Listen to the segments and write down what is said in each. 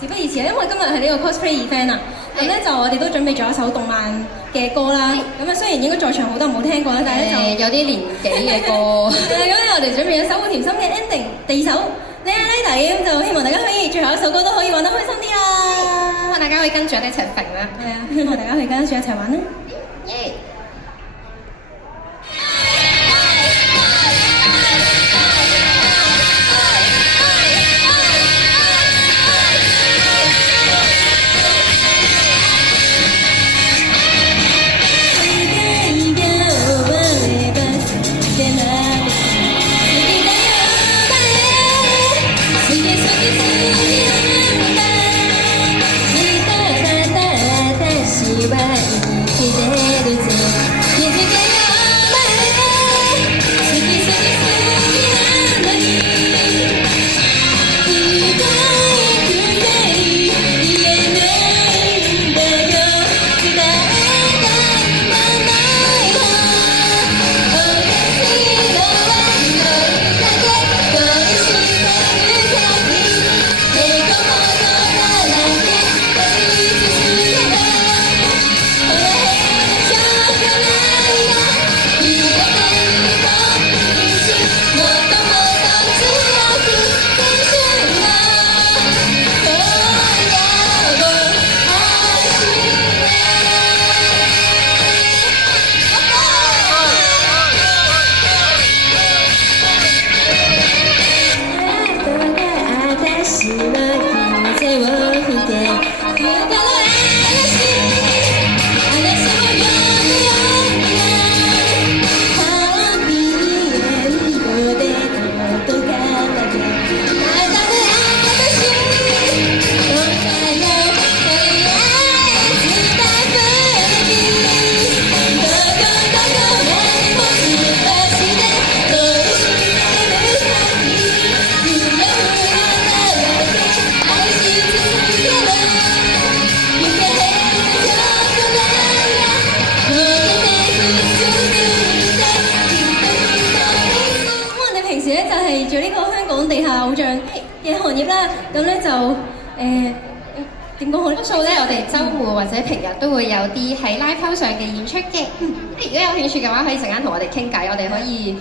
事不宜遲，因為今日係呢個 cosplay event 啊，咁咧就我哋都準備咗一首動漫嘅歌啦。咁啊雖然應該在場好多人冇聽過啦，但係咧就有啲年紀嘅歌。係啦，咁咧我哋準備咗守護甜心嘅 ending，第二首 Lady 咁就希望大家可以最後一首歌都可以玩得開心啲啦。希望大家可以跟住我哋一齊揈啦。係啊，希望大家可以跟住一齊玩啦。耶！咁咧就點講好咧？多數咧，我哋週末或者平日都會有啲喺 live house 上嘅演出嘅。如果有興趣嘅話，可以陣間同我哋傾偈，我哋可以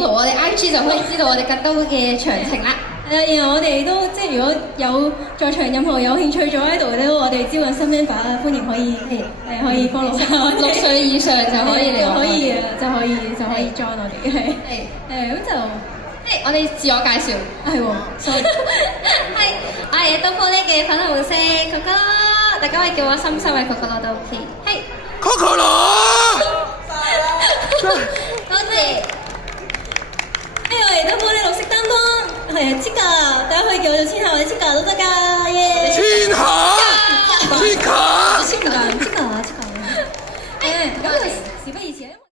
follow 我哋 IG 就可以知道我哋更多嘅詳情啦。係啊，然後我哋都即係如果有在場任何有興趣做 idol 嘅，我哋招緊新 member 啊，歡迎可以可以 follow 下我哋。6歲以上就可以嚟我哋。可以啊，就可以 join 我哋係。咁就。我哋自我介紹，係喎，sorry，係，我係東方呢嘅粉紅色可可樂，大家可以叫我深深嘅可可樂都 OK，係。可可樂，多謝。我係東方呢綠色擔當，係啊，Chica，大家可以叫我做千夏或者 Chica 都得㗎，耶！千夏。